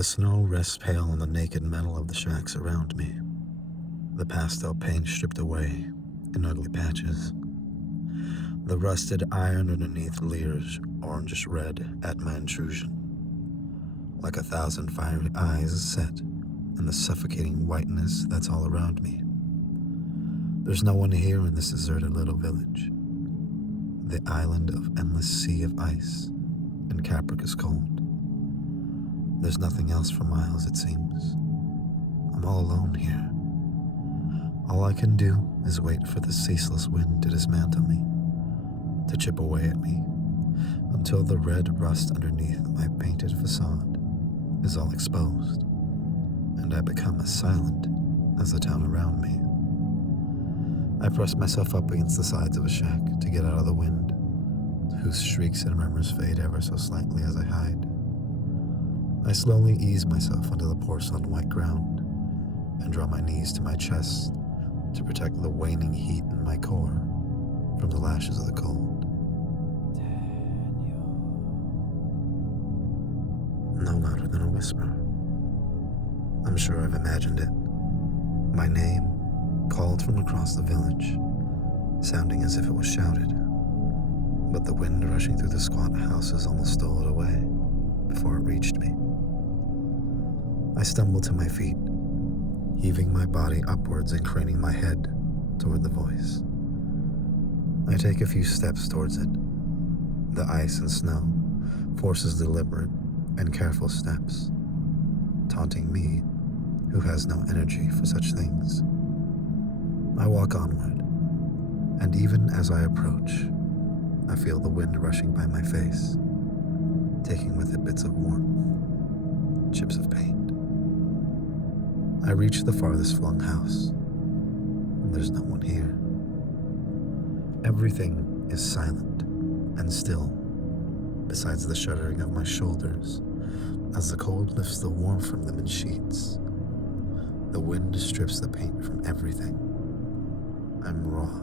The snow rests pale on the naked metal of the shacks around me, the pastel paint stripped away in ugly patches. The rusted iron underneath leers orangish red at my intrusion, like 1,000 fiery eyes set in the suffocating whiteness that's all around me. There's no one here in this deserted little village, the island of endless sea of ice and capricious cold. There's nothing else for miles, it seems. I'm all alone here. All I can do is wait for the ceaseless wind to dismantle me, to chip away at me, until the red rust underneath my painted facade is all exposed, and I become as silent as the town around me. I press myself up against the sides of a shack to get out of the wind, whose shrieks and murmurs fade ever so slightly as I hide. I slowly ease myself onto the porcelain white ground and draw my knees to my chest to protect the waning heat in my core from the lashes of the cold. No louder than a whisper. I'm sure I've imagined it. My name called from across the village, sounding as if it was shouted, but the wind rushing through the squat houses almost stole it away before it reached me. I stumble to my feet, heaving my body upwards and craning my head toward the voice. I take a few steps towards it. The ice and snow forces deliberate and careful steps, taunting me, who has no energy for such things. I walk onward, and even as I approach, I feel the wind rushing by my face, taking with it bits of warmth, chips of paint. I reach the farthest flung house. There's no one here. Everything is silent and still, besides the shuddering of my shoulders as the cold lifts the warmth from them in sheets. The wind strips the paint from everything. I'm raw,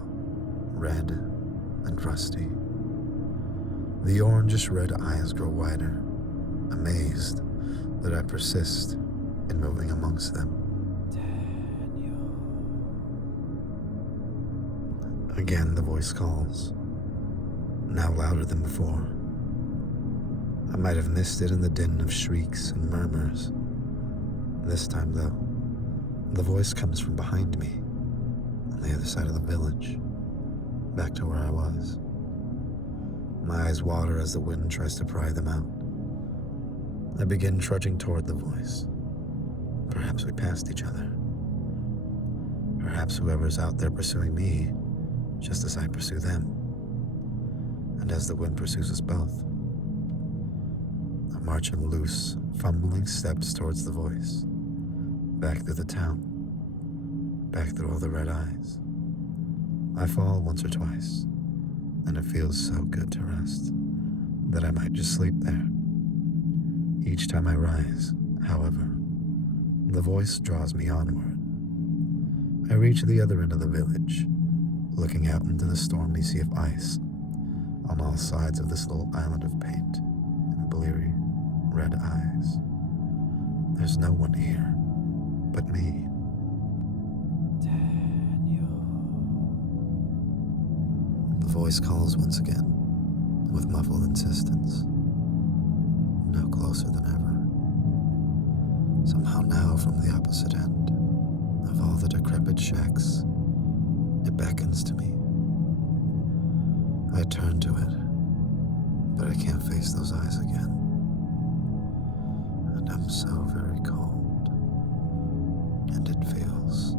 red, and rusty. The orangish red eyes grow wider, amazed that I persist in moving amongst them. Again the voice calls, now louder than before. I might have missed it in the din of shrieks and murmurs. This time, though, the voice comes from behind me, on the other side of the village, back to where I was. My eyes water as the wind tries to pry them out. I begin trudging toward the voice. Perhaps we passed each other. Perhaps whoever's out there pursuing me, just as I pursue them, and as the wind pursues us both. I march in loose, fumbling steps towards the voice, back through the town, back through all the red eyes. I fall once or twice, and it feels so good to rest that I might just sleep there. Each time I rise, however, the voice draws me onward. I reach the other end of the village, looking out into the stormy sea of ice on all sides of this little island of paint and bleary red eyes. There's no one here but me. The voice calls once again, with muffled insistence, no closer than ever. Somehow now from the opposite end of all the decrepit shacks, it beckons to me. I turn to it, but I can't face those eyes again. And I'm so very cold, and it feels